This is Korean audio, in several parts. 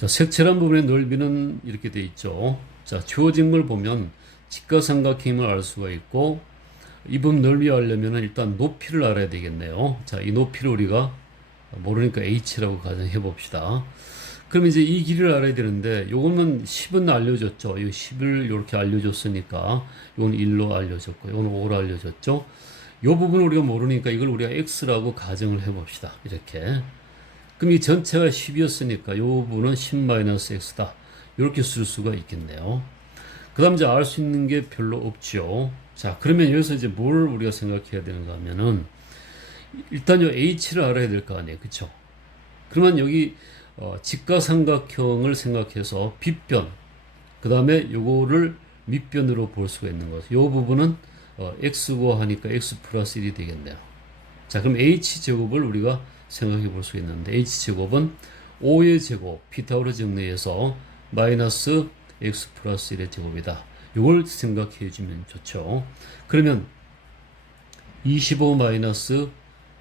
자, 색칠한 부분의 넓이는 이렇게 돼 있죠. 자, 주어진 걸 보면 직각삼각형을 알 수가 있고, 이 부분 넓이 알려면 일단 높이를 알아야 되겠네요. 자, 이 높이를 우리가 모르니까 h라고 가정해 봅시다. 그럼 이제 이 길이를 알아야 되는데, 요거는 10은 알려줬죠. 이 10을 이렇게 알려줬으니까, 요건 1로 알려줬고, 요건 5로 알려줬죠. 요 부분을 우리가 모르니까 이걸 우리가 x라고 가정을 해 봅시다. 이렇게. 그럼 이 전체가 10이었으니까 요 부분은 10-x다. 이렇게 쓸 수가 있겠네요. 그 다음 이제 알 수 있는 게 별로 없죠. 자, 그러면 여기서 이제 뭘 우리가 생각해야 되는가 하면은, 일단 요 h를 알아야 될 거 아니에요. 그쵸? 그러면 여기 직각삼각형을 생각해서 빗변, 그 다음에 요거를 밑변으로 볼 수가 있는 거죠. 요 부분은 x고 하니까 x 플러스 1이 되겠네요. 자, 그럼 h제곱을 우리가 생각해 볼 수 있는데, h제곱은 5의 제곱, 피타고라 정리해서 마이너스 x 플러스 1의 제곱이다. 이걸 생각해 주면 좋죠. 그러면 25 마이너스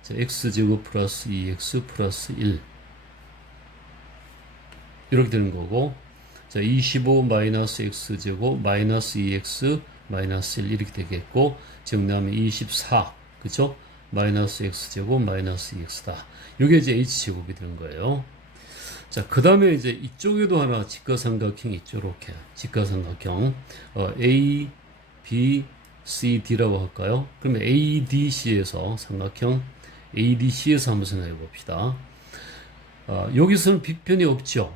x제곱 플러스 2x 플러스 1 이렇게 되는 거고, 자, 25 마이너스 x제곱 마이너스 2x 마이너스 1 이렇게 되겠고, 정리하면 24, 그쵸? 마이너스 x제곱 마이너스 2x다. 이게 이제 h제곱이 되는 거예요. 자, 그 다음에 이제 이쪽에도 하나 직각삼각형이 있죠. 이렇게 직각삼각형 A, B, C, D라고 할까요? 그러면 ADC에서 삼각형 ADC에서 한번 생각해 봅시다. 여기서는 빗변이 없죠.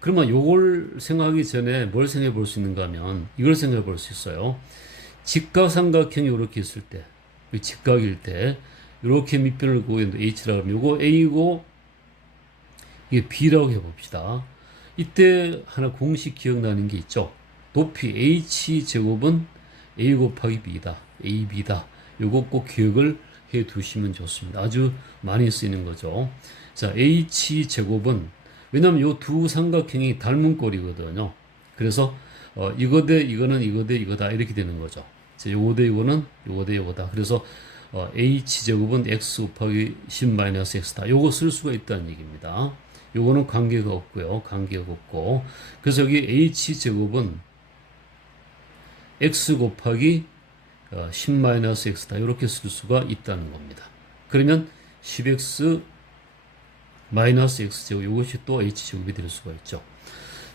그러면 요걸 생각하기 전에 뭘 생각해 볼 수 있는가 하면 이걸 생각해 볼 수 있어요. 직각삼각형이 이렇게 있을 때, 직각일 때 이렇게 밑변을 구했는데 H라고 하면 요거 A고 이게 B라고 해봅시다. 이때 하나 공식 기억나는 게 있죠. 높이 H제곱은 A 곱하기 B다. AB다. 요거 꼭 기억을 해 두시면 좋습니다. 아주 많이 쓰이는 거죠. 자, H제곱은, 왜냐면 요 두 삼각형이 닮은 꼴이거든요. 그래서 이거 대 이거는 이거 대 이거다 이렇게 되는 거죠. 요거 대 이거는 요거 대 요거다. 그래서 h제곱은 x 곱하기 10-x다. 요거 쓸 수가 있다는 얘기입니다. 요거는 관계가 없고요. 관계가 없고. 그래서 여기 h제곱은 x 곱하기 10-x다. 이렇게 쓸 수가 있다는 겁니다. 그러면 10x x제곱, 이것이 또 h제곱이 될 수가 있죠.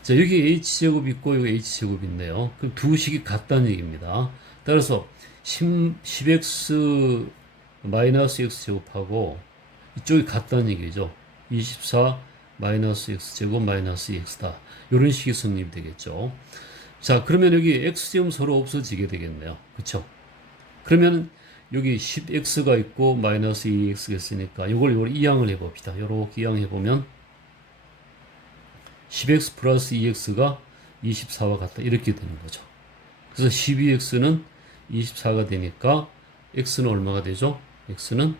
자, 여기 h제곱이 있고 여기 h제곱이 있네요. 그럼 두 식이 같다는 얘기입니다. 따라서 10x x제곱하고 이쪽이 같다는 얘기죠. 24 x제곱 x다. 이런 식이 성립이 되겠죠. 자, 그러면 여기 x제곱 서로 없어지게 되겠네요. 그쵸? 그러면 여기 10x가 있고 마이너스 2x가 있으니까 이걸 이항을 해봅시다. 이렇게 이항해보면 10x 플러스 2x가 24와 같다. 이렇게 되는 거죠. 그래서 12x는 24가 되니까 x는 얼마가 되죠? x는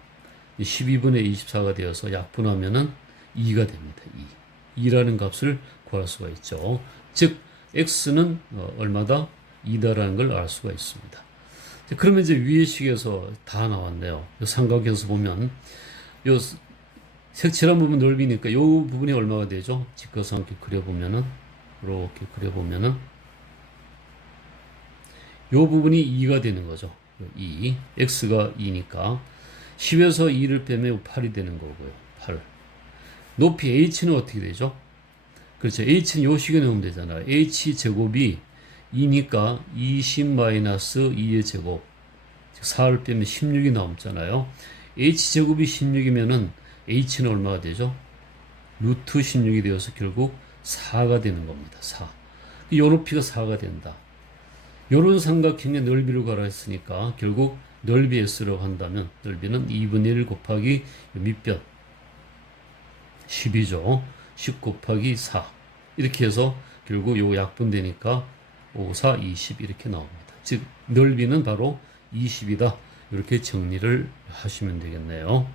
12분의 24가 되어서 약분하면은 2가 됩니다. 2. 2라는 값을 구할 수가 있죠. 즉 x는 얼마다? 2다라는 걸 알 수가 있습니다. 그러면 이제 위의 식에서 다 나왔네요. 삼각형에서 보면 요 색칠한 부분 넓이니까 요 부분이 얼마가 되죠? 직각삼각형 그려보면은 이렇게 그려보면은 요 부분이 2가 되는 거죠. 2. x가 2니까 10에서 2를 빼면 8이 되는 거고요. 8. 높이 h는 어떻게 되죠? 그렇죠. h는 요 식에 넣으면 되잖아요. h제곱이 2니까 20-2의 제곱, 즉 4를 빼면 16이 나오잖아요. h제곱이 16이면은 h는 얼마가 되죠? 루트 16이 되어서 결국 4가 되는 겁니다. 4. 요 높이가 4가 된다. 요런 삼각형의 넓이를 구하라 했으니까 결국 넓이 s라고 한다면 넓이는 2분의 1 곱하기 밑변 10이죠. 10 곱하기 4 이렇게 해서 결국 요 약분되니까 5, 4, 20 이렇게 나옵니다. 즉 넓이는 바로 20이다. 이렇게 정리를 하시면 되겠네요.